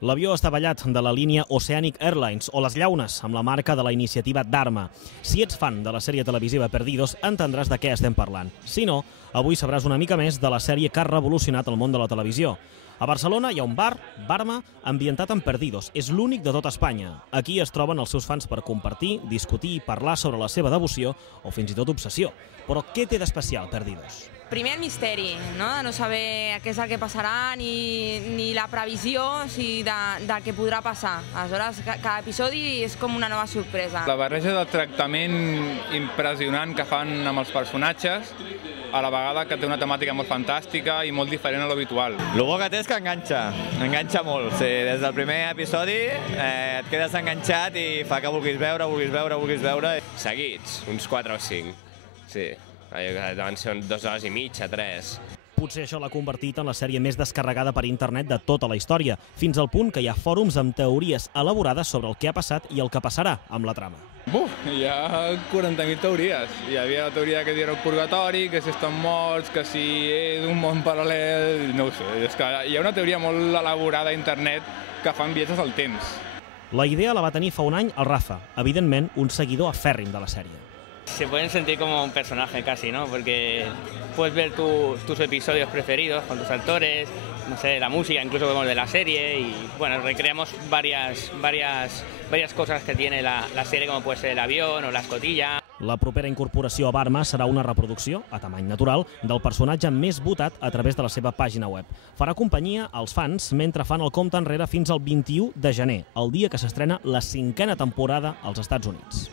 L'avió estavellat de la línia Oceanic Airlines o les llaunes amb la marca de la iniciativa Dharma. Si ets fan de la sèrie televisiva Perdidos, entendràs de què estem parlant. Si no, avui sabràs una mica més de la sèrie que ha revolucionat el món de la televisió. A Barcelona hi ha un bar, Barma, ambientat en Perdidos. És l'únic de tot Espanya. Aquí es troben els seus fans per compartir, discutir i parlar sobre la seva devoció o fins i tot obsessió. Però què té d'especial Perdidos? Primer el misteri, no? De no saber què és el que passarà ni la previsió de què podrà passar. Aleshores, cada episodi és com una nova sorpresa. La barreja del tractament impressionant que fan amb els personatges, a la vegada que té una temàtica molt fantàstica i molt diferent a l'habitual. El bo que té és que enganxa molt. Sí, des del primer episodi et quedes enganxat i fa que vulguis veure. Seguits, uns 4 o 5, sí. Van ser 2 hores i mitja, 3. Potser això l'ha convertit en la sèrie més descarregada per internet de tota la història, fins al punt que hi ha fòrums amb teories elaborades sobre el que ha passat i el que passarà amb la trama. Hi ha 40.000 teories. Hi havia la teoria que era el purgatori, que si estan morts, que si és un món paral·lel... No ho sé, és que hi ha una teoria molt elaborada a internet que fan viatges al temps. La idea la va tenir fa un any el Rafa, evidentment un seguidor afèrrim de la sèrie. Se pueden sentir como un personaje casi, ¿no? Porque puedes ver tus episodios preferidos con tus actores, no sé, la música, incluso vemos de la serie y, bueno, recreamos varias cosas que tiene la serie, como puede ser el avión o la escotilla. La propera incorporació a Barma serà una reproducció, a tamany natural, del personatge més votat a través de la seva pàgina web. Farà companyia als fans mentre fan el compte enrere fins al 21 de gener, el dia que s'estrena la 5a temporada als Estats Units.